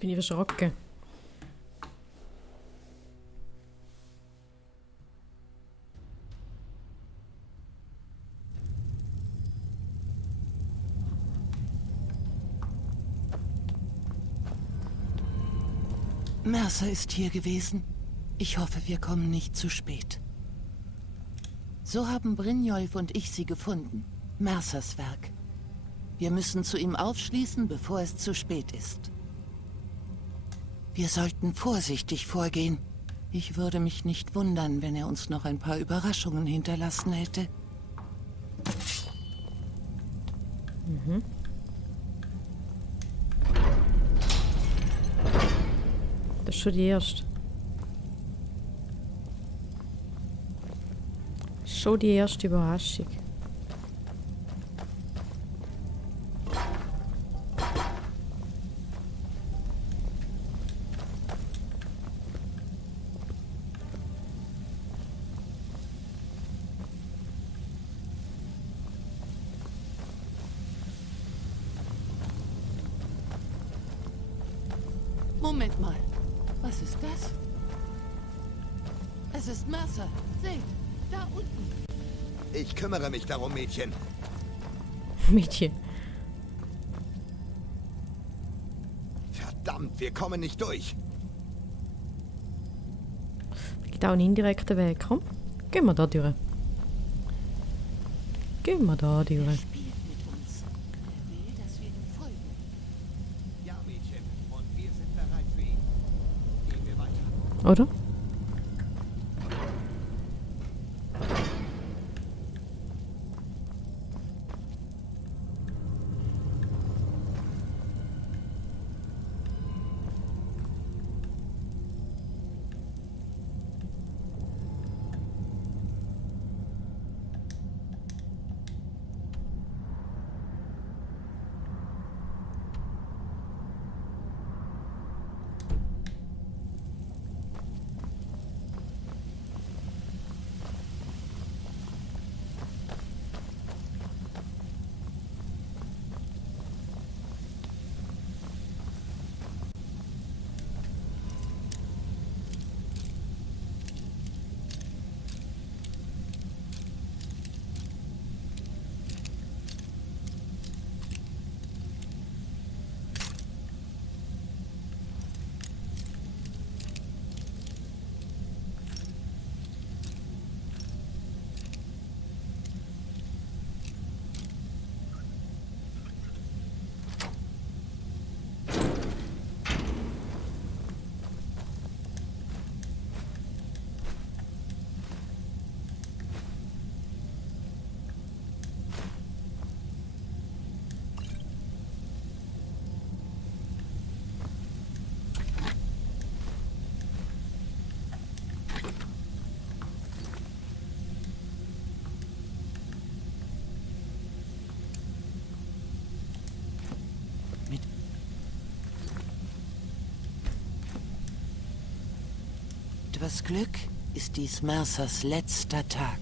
Jetzt bin ich erschrocken. Mercer ist hier gewesen. Ich hoffe, wir kommen nicht zu spät. So haben Brynjolf und ich sie gefunden. Mercers Werk. Wir müssen zu ihm aufschließen, bevor es zu spät ist. Wir sollten vorsichtig vorgehen. Ich würde mich nicht wundern, wenn er uns noch ein paar Überraschungen hinterlassen hätte. Mhm. Das ist schon die erste. Schon die erste Überraschung. Moment mal. Was ist das? Es ist Mercer. Seht, da unten. Ich kümmere mich darum, Mädchen. Mädchen. Verdammt, wir kommen nicht durch. Es gibt auch einen indirekten Weg. Komm, gehen wir da durch. Gehen wir da Er durch. spielt mit uns. Er will, dass wir ihm folgen. Ja, Mädchen, und wir sind bereit für ihn. Gehen wir weiter. Oder? Etwas Glück ist dies Mercers letzter Tag.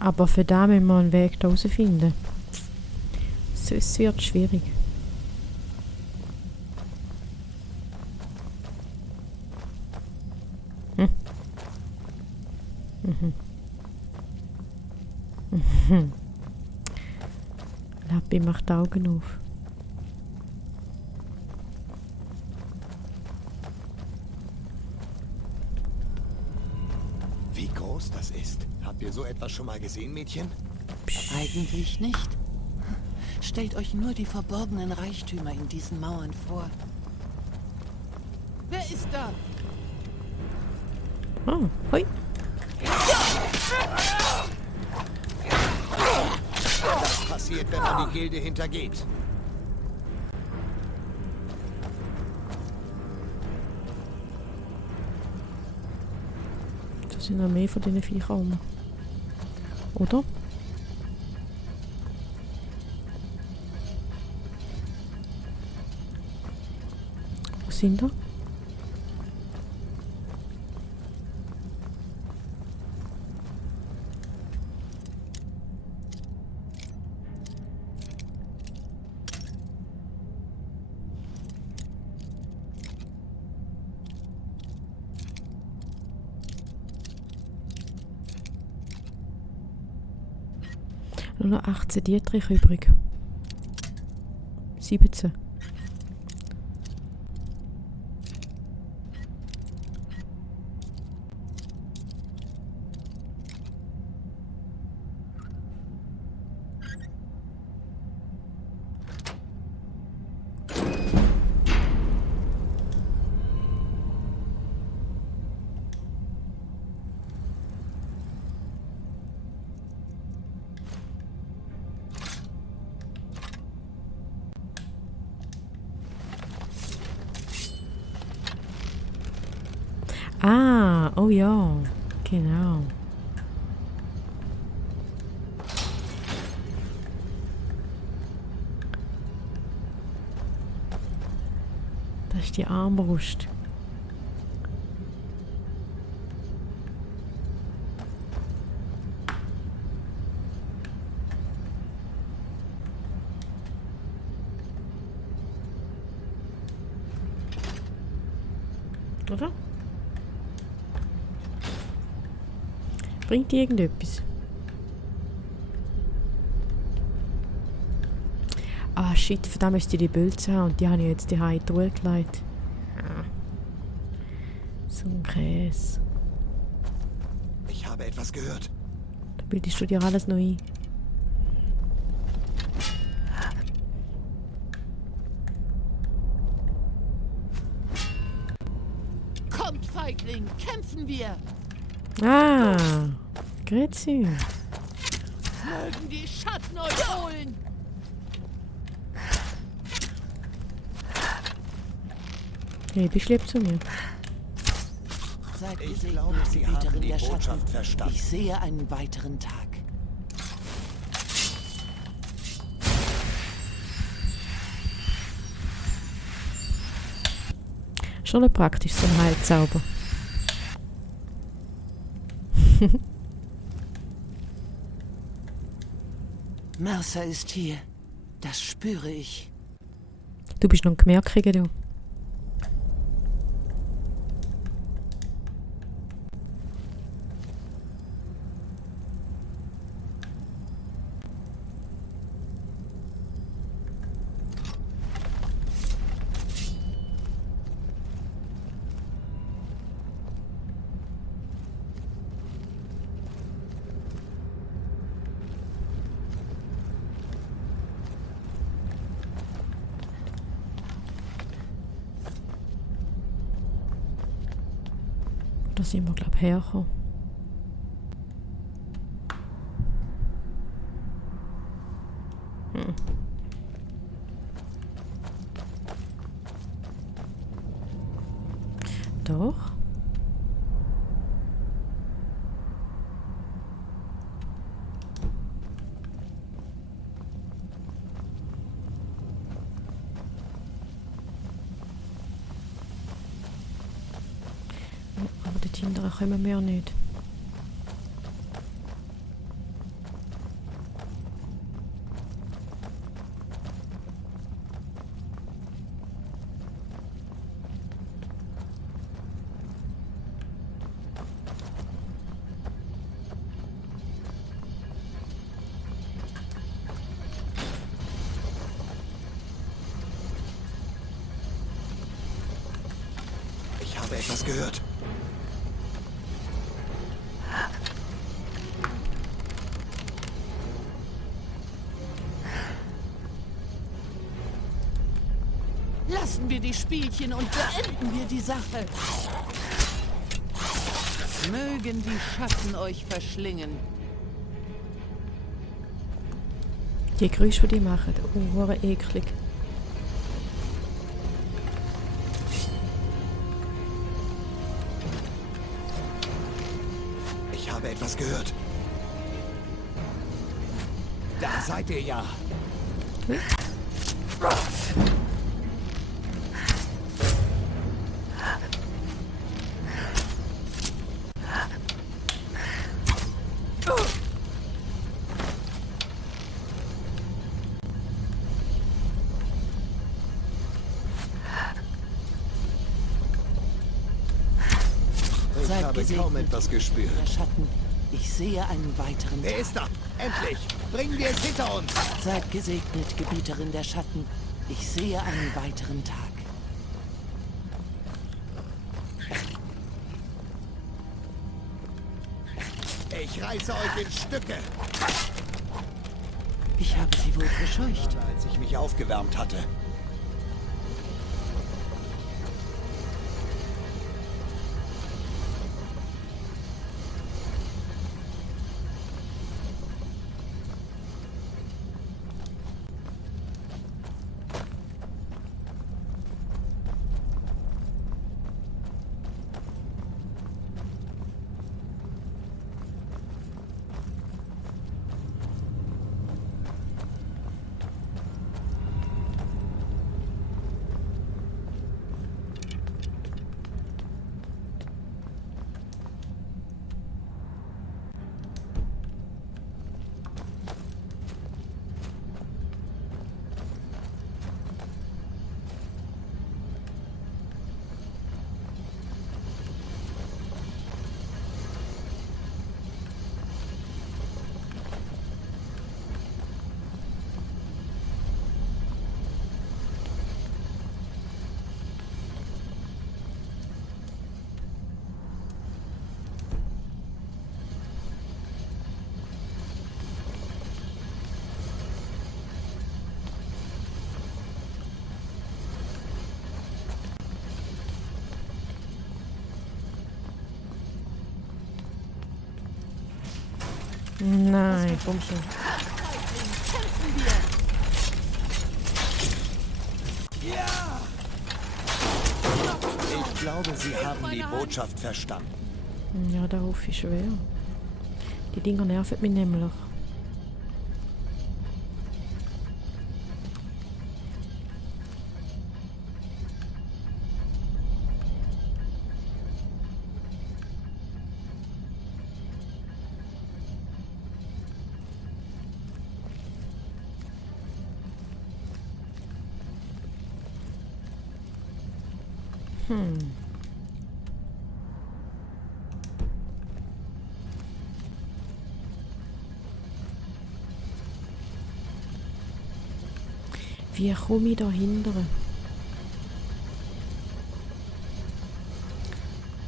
Aber für da müssen wir einen Weg da rausfinden. Es wird schwierig. Lappi macht die Augen auf. Wie groß das ist. Habt ihr so etwas schon mal gesehen, Mädchen? Eigentlich nicht. Stellt euch nur die verborgenen Reichtümer in diesen Mauern vor. Wer ist da? Ah, hoi. Das passiert, wenn man die Gilde hintergeht. Da sind noch mehr von diesen Viechern rum. Oder? Wo sind da? Nur noch 18 Dietrich übrig. 17. Ah, oh ja, genau. Das ist die Armbrust. Oder? Bringt die irgendetwas? Ah shit, von dem müsste ich die Bölze haben und die habe ich jetzt die in die Truhe gelegt. Ah. So ein Käse. Ich habe etwas gehört. Da bildest du dir alles noch ein. Kommt, Feigling, kämpfen wir! Ah, grüezi. Mögen die Schatten euch holen! Hey, bist lieb zu mir. Seid Ich gesegnet, glaube, Sie haben Gebieterin die der Schatten. Botschaft verstanden. Ich sehe einen weiteren Tag. Schon noch praktisch, so ein Heilzauber. Mercer ist hier. Das spüre ich. Du bist noch ein Gemerkiger, du. Da sind wir, glaube ich, hergekommen. Doch. Aber dort hinten kommen wir nicht. Ich habe etwas gehört. Lassen wir die Spielchen und beenden wir die Sache. Mögen die Schatten euch verschlingen. Die Geräusche, die die machen, oh, eklig. Ich habe etwas gehört. Da seid ihr ja. Ich Seid habe kaum gesegnet, etwas gespürt. der Schatten. Ich sehe einen weiteren Er Tag. ist da. Endlich. Bringen wir es hinter uns! Seid gesegnet, Gebieterin der Schatten. Ich sehe einen weiteren Tag. Ich reiße euch in Stücke! Ich habe sie wohl verscheucht. Als ich mich aufgewärmt hatte. Nein, komm schon. Ich glaube, sie haben die Botschaft verstanden. Ja, da hoffe ich schwer. Die Dinger nerven mich nämlich. Wie komme ich da hinter?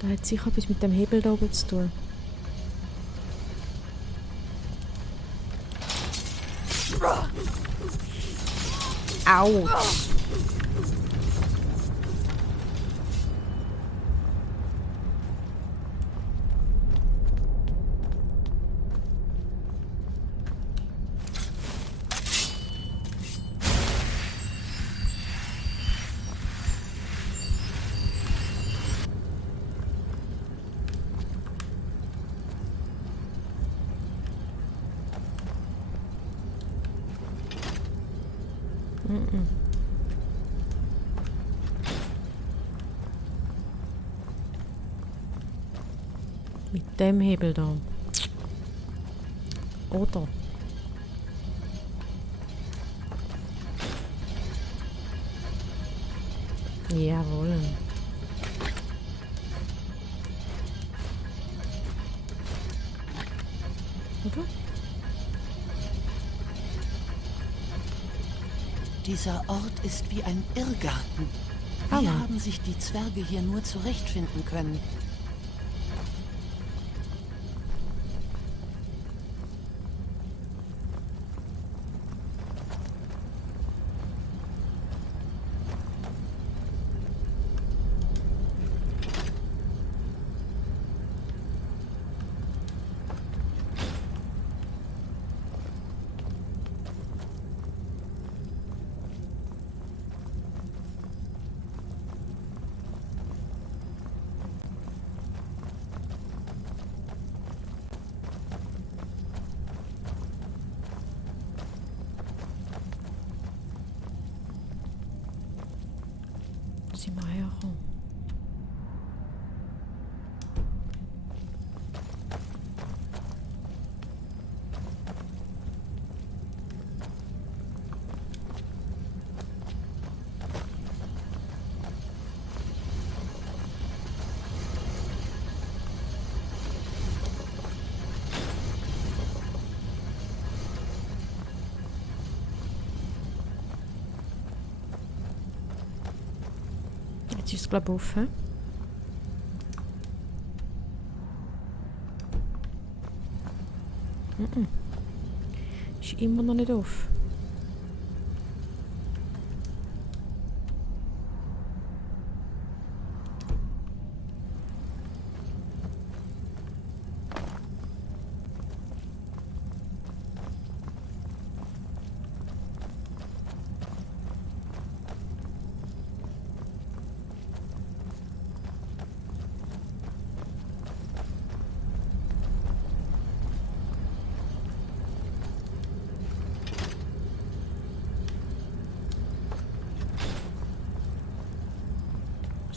Da hat sicher etwas mit dem Hebel da oben zu tun. Autsch! Mit dem Hebel da. Oder? Jawohl. Oder? Dieser Ort ist wie ein Irrgarten. Wie Hammer. haben sich die Zwerge hier nur zurechtfinden können? Sind wir hergekommen? Jetzt ist es, glaube ich, offen. Ist immer noch nicht auf.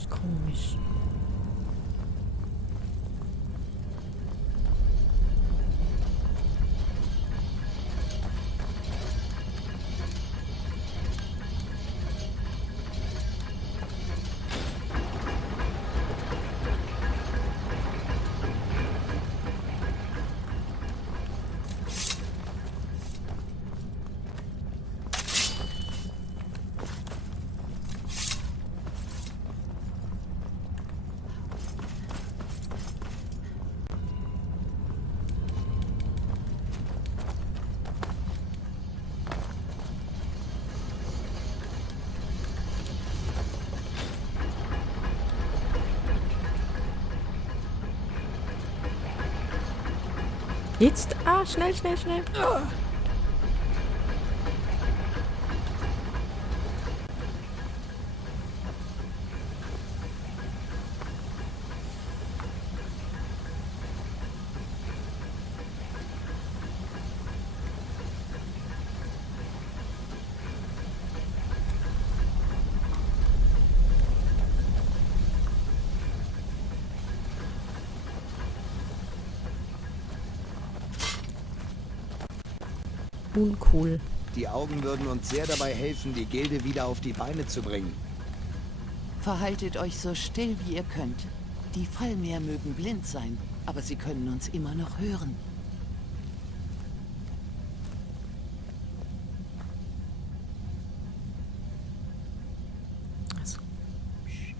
Komisch. Jetzt? Ah, schnell, schnell, schnell. Uncool. Die Augen würden uns sehr dabei helfen, die Gilde wieder auf die Beine zu bringen. Verhaltet euch so still, wie ihr könnt. Die Fallmeer mögen blind sein, aber sie können uns immer noch hören. Also, pst.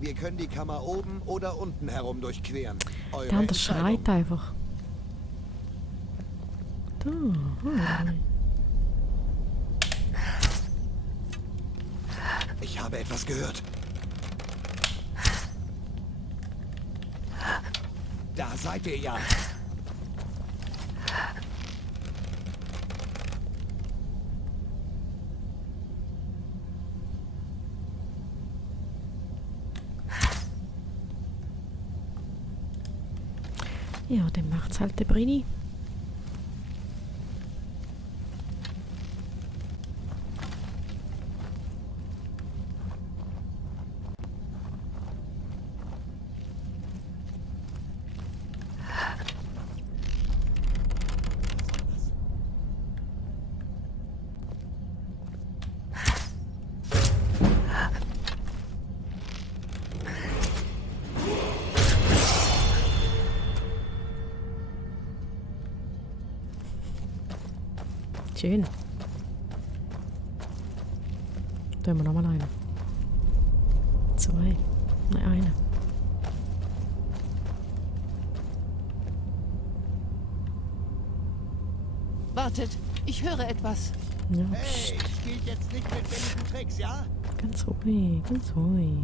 Wir können die Kammer oben oder unten herum durchqueren. Eure Der andere Entscheidung. schreit einfach. Da. Ich habe etwas gehört. Da seid ihr ja. Ja, dann macht's halt der Brini. Schön. Da haben wir nochmal eine. Zwei. Nein, eine. Wartet, ich höre etwas. Ja, Hey, pst. spielt jetzt nicht mit billigen Tricks, ja? Ganz ruhig, ganz ruhig.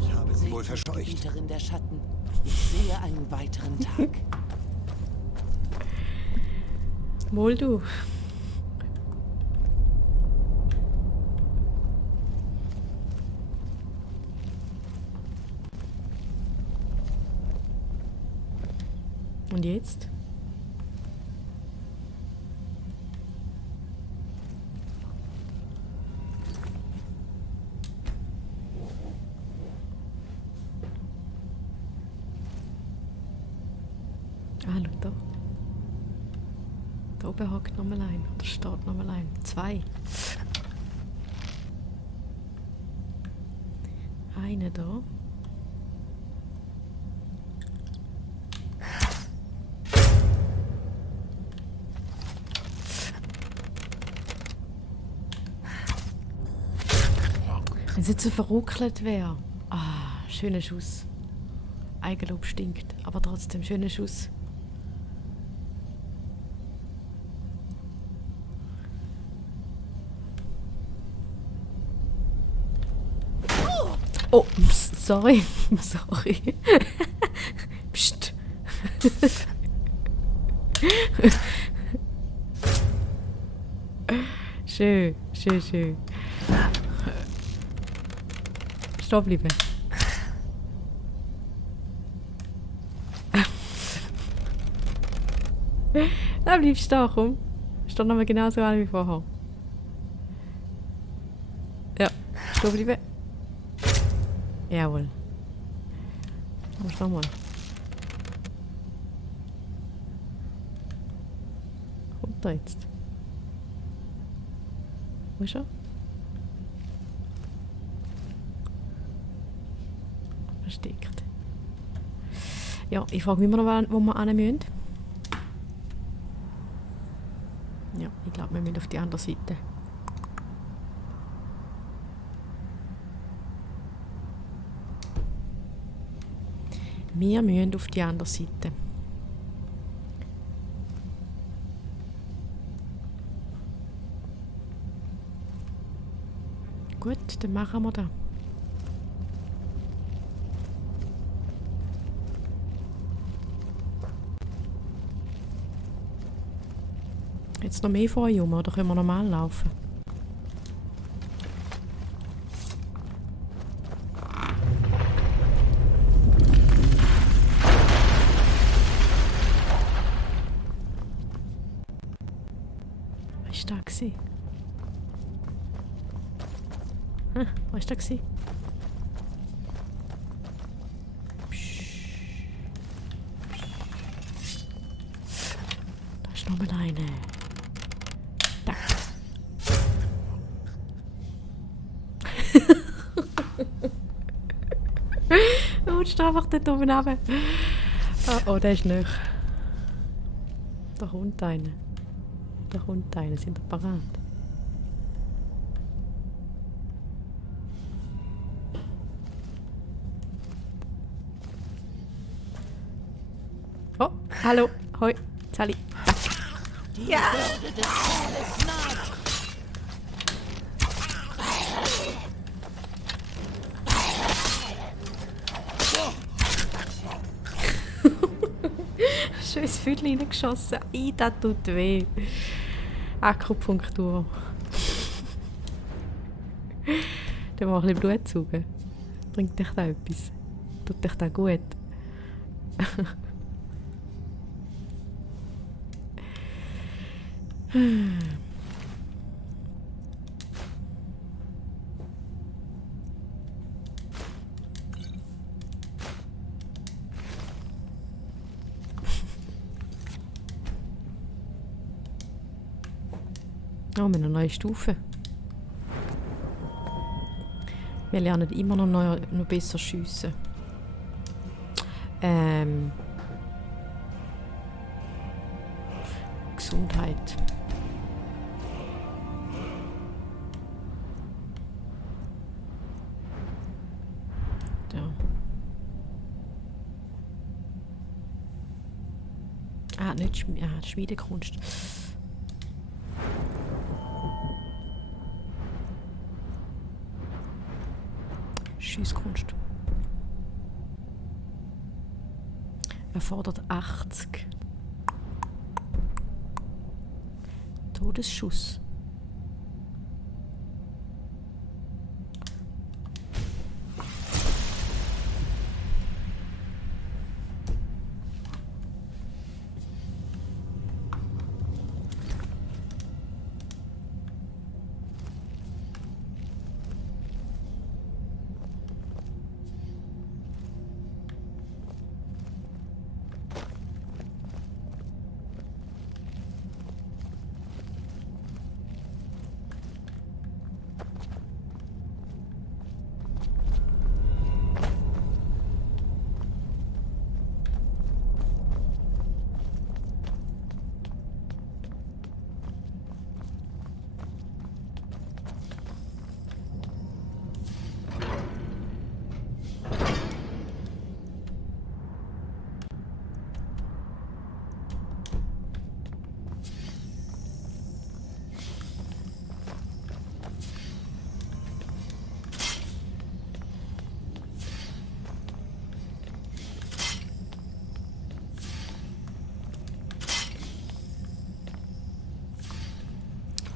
Ich habe sie wohl Seht, verscheucht. Gebieterin der Schatten. Ich sehe einen weiteren Tag. Wohl du. Und jetzt? Ah, schau da. Da oben hockt nochmal ein. Oder steht nochmal ein. Zwei. einen da. Wenn es jetzt so verruckelt wäre. Ah, schöner Schuss. Eigenlob stinkt, aber trotzdem schöner Schuss. Oh, sorry. Sorry. Psst. Schön, schön, schön. Stopp, Liebe. Da bleibst du da, komm. Ist doch nochmal genauso an wie vorher. Ja, stopp, Liebe. Jawohl. Komm, nochmal. Kommt da jetzt. Wo ist er? Versteckt. Ja, ich frage mich immer noch, wo wir hin müssen. Ja, ich glaube, wir müssen auf die andere Seite. Wir müssen auf die andere Seite. Gut, dann machen wir das. Jetzt noch mehr vor euch rum, oder können wir normal laufen? Was war das? Was war das? Da ist noch mal eine. Da. Rutscht einfach dort oben runter. Oh, der ist nicht. Da kommt einer. Da kommt einer. Sind ihr parat? Oh, hallo. Hoi. Sally. Ja! Würde des Todes naht. Schönes Füdli reingeschossen. Das tut weh. Akupunktur. Dann mal ein bisschen Blut saugen. Bringt dich da etwas? Tut dich da gut? Oh, wir haben eine neue Stufe. Wir lernen immer noch besser schiessen. Gesundheit. Ja. Nicht Schmiedekunst. Schiesskunst. Erfordert 80. Todesschuss.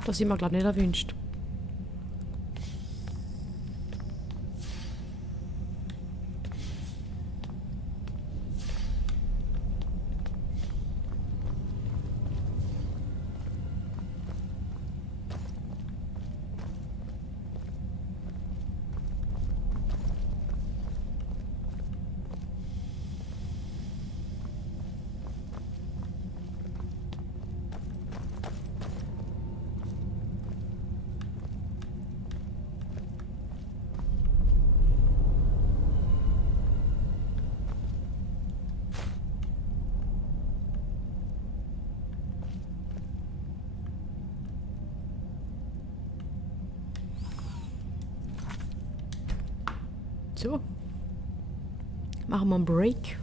Das sind wir, glaube ich, nicht erwünscht. So. Machen wir einen Break.